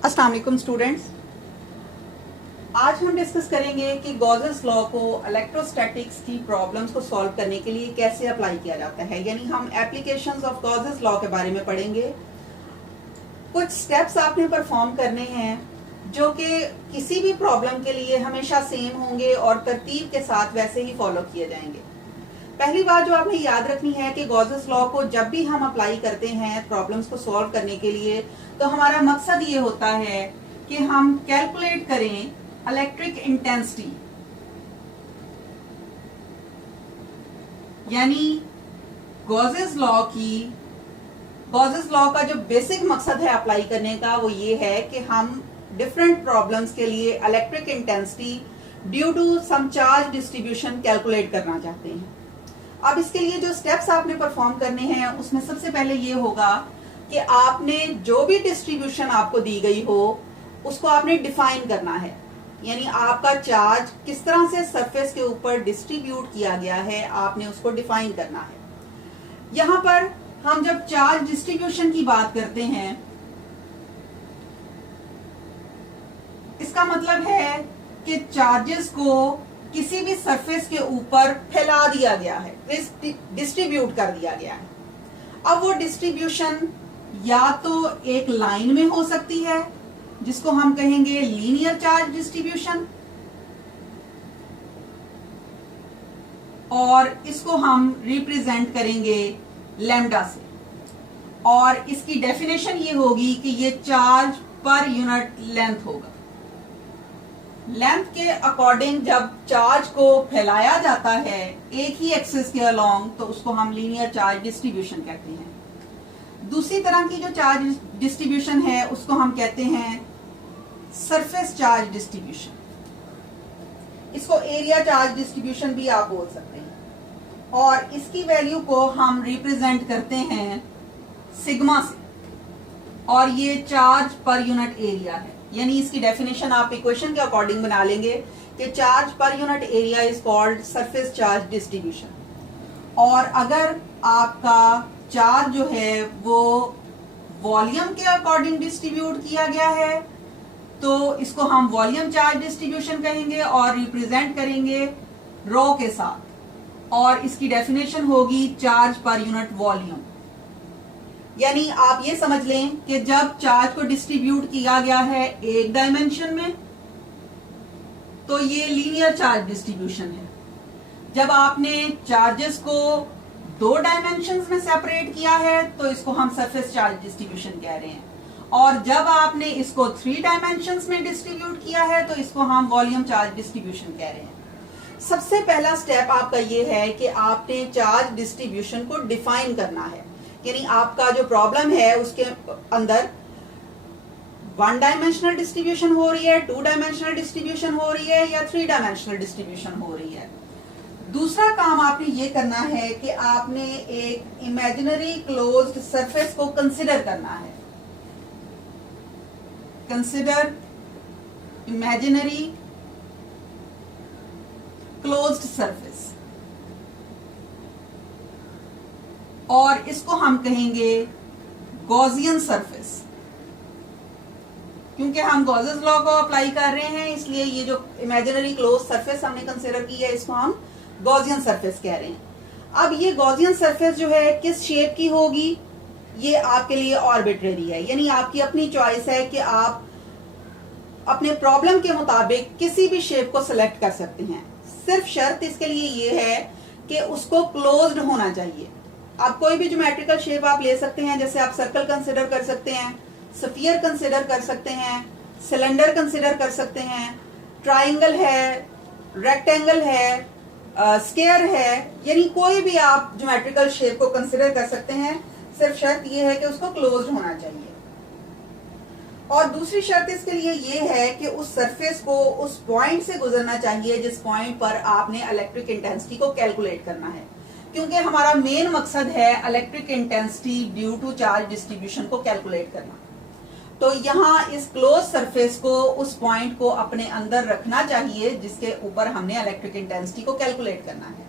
अस्सलाम वालेकुम स्टूडेंट्स। आज हम डिस्कस करेंगे कि गॉसेस लॉ को इलेक्ट्रोस्टैटिक्स की प्रॉब्लम्स को सॉल्व करने के लिए कैसे अप्लाई किया जाता है, यानी हम एप्लीकेशंस ऑफ गॉसेस लॉ के बारे में पढ़ेंगे। कुछ स्टेप्स आपने परफॉर्म करने हैं जो कि किसी भी प्रॉब्लम के लिए हमेशा सेम होंगे और तरतीब के साथ वैसे ही फॉलो किए जाएंगे। पहली बात जो आपने याद रखनी है कि गॉसेस लॉ को जब भी हम अप्लाई करते हैं प्रॉब्लम्स को सॉल्व करने के लिए, तो हमारा मकसद ये होता है कि हम कैलकुलेट करें इलेक्ट्रिक इंटेंसिटी, यानी गॉसेस लॉ का जो बेसिक मकसद है अप्लाई करने का वो ये है कि हम डिफरेंट प्रॉब्लम्स के लिए electric intensity due to some charge distribution calculate करना चाहते हैं। अब इसके लिए जो स्टेप्स आपने परफॉर्म करने हैं उसमें सबसे पहले ये होगा कि आपने जो भी डिस्ट्रीब्यूशन आपको दी गई हो उसको आपने डिफाइन करना है, यानी आपका चार्ज किस तरह से सरफेस के ऊपर डिस्ट्रीब्यूट किया गया है आपने उसको डिफाइन करना है। यहां पर हम जब चार्ज डिस्ट्रीब्यूशन की बात करते हैं इसका मतलब है कि चार्जेस को किसी भी सरफेस के ऊपर फैला दिया गया है, डिस्ट्रीब्यूट कर दिया गया है। अब वो डिस्ट्रीब्यूशन या तो एक लाइन में हो सकती है जिसको हम कहेंगे लीनियर चार्ज डिस्ट्रीब्यूशन, और इसको हम रिप्रेजेंट करेंगे लैम्डा से, और इसकी डेफिनेशन ये होगी कि ये चार्ज पर यूनिट लेंथ होगा। लेंथ के अकॉर्डिंग जब चार्ज को फैलाया जाता है एक ही एक्सिस के अलोंग तो उसको हम लीनियर चार्ज डिस्ट्रीब्यूशन कहते हैं। दूसरी तरह की जो चार्ज डिस्ट्रीब्यूशन है उसको हम कहते हैं सरफेस चार्ज डिस्ट्रीब्यूशन, इसको एरिया चार्ज डिस्ट्रीब्यूशन भी आप बोल सकते हैं, और इसकी वैल्यू को हम रिप्रेजेंट करते हैं सिग्मा से, और ये चार्ज पर यूनिट एरिया है। यानी इसकी डेफिनेशन आप इक्वेशन के अकॉर्डिंग बना लेंगे कि charge per unit area is called surface charge distribution. और अगर आपका चार्ज जो है वो वॉल्यूम के अकॉर्डिंग डिस्ट्रीब्यूट किया गया है तो इसको हम वॉल्यूम चार्ज डिस्ट्रीब्यूशन कहेंगे और रिप्रेजेंट करेंगे रो के साथ, और इसकी डेफिनेशन होगी चार्ज पर यूनिट वॉल्यूम। यानी आप ये समझ लें कि जब चार्ज को डिस्ट्रीब्यूट किया गया है एक डायमेंशन में तो ये लीनियर चार्ज डिस्ट्रीब्यूशन है। जब आपने चार्जेस को दो डायमेंशंस में सेपरेट किया है तो इसको हम सरफेस चार्ज डिस्ट्रीब्यूशन कह रहे हैं, और जब आपने इसको 3 डायमेंशंस में डिस्ट्रीब्यूट किया है तो इसको हम वॉल्यूम चार्ज डिस्ट्रीब्यूशन कह रहे हैं। सबसे पहला स्टेप आपका ये है कि आपने चार्ज डिस्ट्रीब्यूशन को डिफाइन करना है, यानी आपका जो प्रॉब्लम है उसके अंदर 1 डायमेंशनल डिस्ट्रीब्यूशन हो रही है, 2 डायमेंशनल डिस्ट्रीब्यूशन हो रही है या 3 डायमेंशनल डिस्ट्रीब्यूशन हो रही है। दूसरा काम आपने ये करना है कि आपने एक इमेजिनरी क्लोज्ड सरफेस को कंसिडर करना है। कंसिडर इमेजिनरी क्लोज्ड सरफेस, और इसको हम कहेंगे गॉसियन सरफेस। क्योंकि हम गॉसेस लॉ को अप्लाई कर रहे हैं इसलिए ये जो इमेजिनरी क्लोज सरफेस हमने कंसिडर की है इसको हम गॉसियन सरफेस कह रहे हैं। अब ये गॉसियन सरफेस जो है किस शेप की होगी ये आपके लिए आर्बिट्रेरी है, यानी आपकी अपनी चॉइस है कि आप अपने प्रॉब्लम के मुताबिक किसी भी शेप को सिलेक्ट कर सकते हैं। सिर्फ शर्त इसके लिए ये है कि उसको क्लोज्ड होना चाहिए। आप कोई भी ज्योमेट्रिकल शेप आप ले सकते हैं, जैसे आप सर्कल कंसिडर कर सकते हैं, स्फीयर कंसिडर कर सकते हैं, सिलेंडर कंसिडर कर सकते हैं, ट्राइंगल है, रेक्टेंगल है, स्क्वायर है, यानी कोई भी आप ज्योमेट्रिकल शेप को कंसिडर कर सकते हैं। सिर्फ शर्त यह है कि उसको क्लोज्ड होना चाहिए। और दूसरी शर्त इसके लिए ये है कि उस सरफेस को उस पॉइंट से गुजरना चाहिए जिस पॉइंट पर आपने इलेक्ट्रिक इंटेंसिटी को कैलकुलेट करना है, क्योंकि हमारा मेन मकसद है electric intensity due to charge distribution को कैलकुलेट करना। तो यहाँ इस क्लोज सरफेस को उस पॉइंट को अपने अंदर रखना चाहिए जिसके ऊपर हमने इलेक्ट्रिक इंटेंसिटी को कैलकुलेट करना है।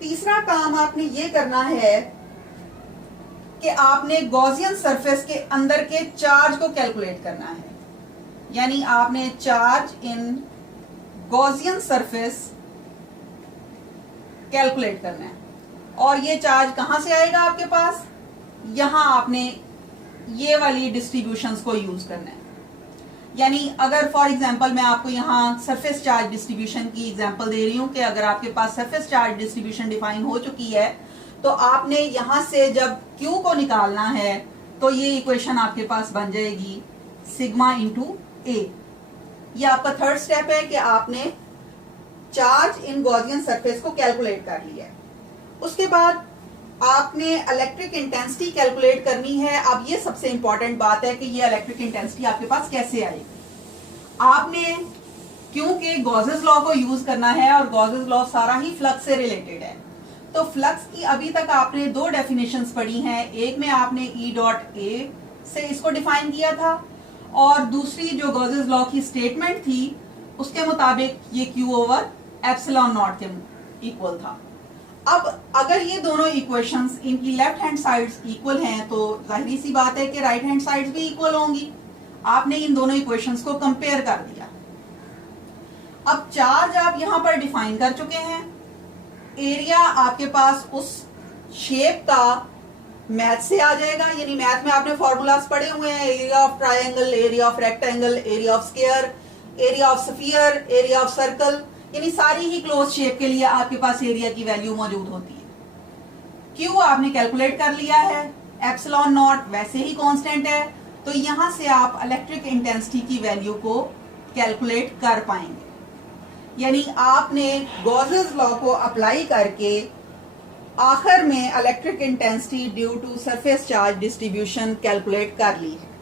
तीसरा काम आपने ये करना है कि आपने गॉसियन सरफेस के अंदर के चार्ज को कैलकुलेट करना है, यानी आपने charge in Gaussian surface calculate करना है। और ये चार्ज कहां से आएगा आपके पास, यहां आपने ये वाली डिस्ट्रीब्यूशंस को यूज करना है। यानी अगर फॉर एग्जांपल मैं आपको यहां सरफेस चार्ज डिस्ट्रीब्यूशन की एग्जांपल दे रही हूं कि अगर आपके पास सरफेस चार्ज डिस्ट्रीब्यूशन डिफाइन हो चुकी है तो आपने यहां से जब Q को निकालना है तो ये इक्वेशन आपके पास बन जाएगी सिग्मा इंटू ए। ये आपका थर्ड स्टेप है कि आपने चार्ज इन गॉसियन सरफेस को कैलकुलेट कर लिया है। उसके बाद आपने इलेक्ट्रिक इंटेंसिटी कैलकुलेट करनी है। अब ये सबसे इंपॉर्टेंट बात है कि ये इलेक्ट्रिक इंटेंसिटी आपके पास कैसे आएगी। आपने क्योंकि गॉसेस लॉ को यूज करना है और गॉसेस लॉ सारा ही फ्लक्स से रिलेटेड है, तो फ्लक्स की अभी तक आपने दो डेफिनेशंस पढ़ी हैं। एक में आपने E डॉट ए से इसको डिफाइन किया था और दूसरी जो गॉसेस लॉ की स्टेटमेंट थी उसके मुताबिक ये Q ओवर एप्सिलॉन नॉट के इक्वल था। अब अगर ये दोनों इक्वेशंस इनकी लेफ्ट हैंड साइड्स इक्वल हैं तो जाहिर सी बात है कि राइट हैंड साइड्स भी इक्वल होंगी। आपने इन दोनों इक्वेशंस को कंपेयर कर दिया। अब चार्ज आप यहां पर डिफाइन कर चुके हैं, एरिया आपके पास उस शेप का मैथ से आ जाएगा, यानी मैथ में आपने फॉर्मूलाज पढ़े हुए हैं, area of triangle, area of rectangle, area of square, area of sphere, area of circle, यानी सारी ही क्लोज शेप के लिए आपके पास एरिया की वैल्यू मौजूद होती है। क्यू आपने कैलकुलेट कर लिया है, एप्सिलॉन नॉट वैसे ही कांस्टेंट है, तो यहां से आप इलेक्ट्रिक इंटेंसिटी की वैल्यू को कैलकुलेट कर पाएंगे। यानी आपने गॉसेस लॉ को अप्लाई करके आखिर में electric intensity due to surface charge distribution calculate कर ली है।